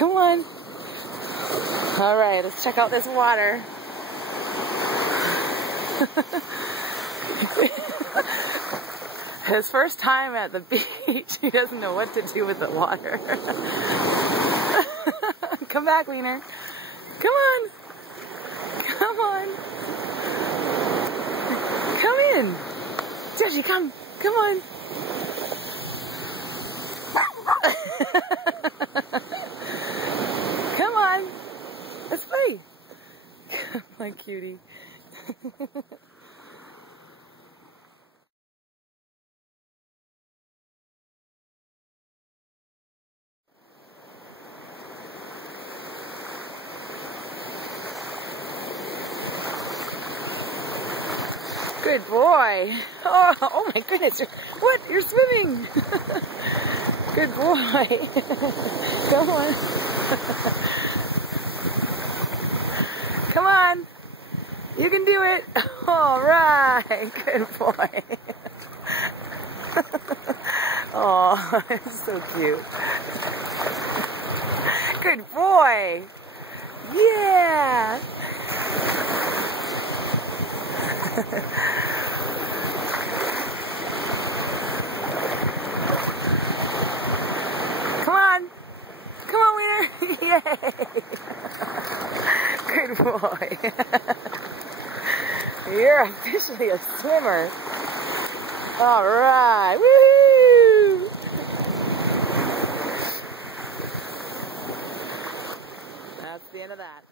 Come on. All right, let's check out this water. His first time at the beach, he doesn't know what to do with the water. Come back, Wiener. Come on. Come on. Come in. Joshi, come. Come on. Come on. Let's play. Come on, cutie. Good boy. Oh my goodness. What? You're swimming. Good boy. Come on. Come on. You can do it. All right. Good boy. Oh, it's so cute. Good boy. Yeah. Come on. Come on, Wiener. Yay. Good boy. You're officially a swimmer. All right. Woo! That's the end of that.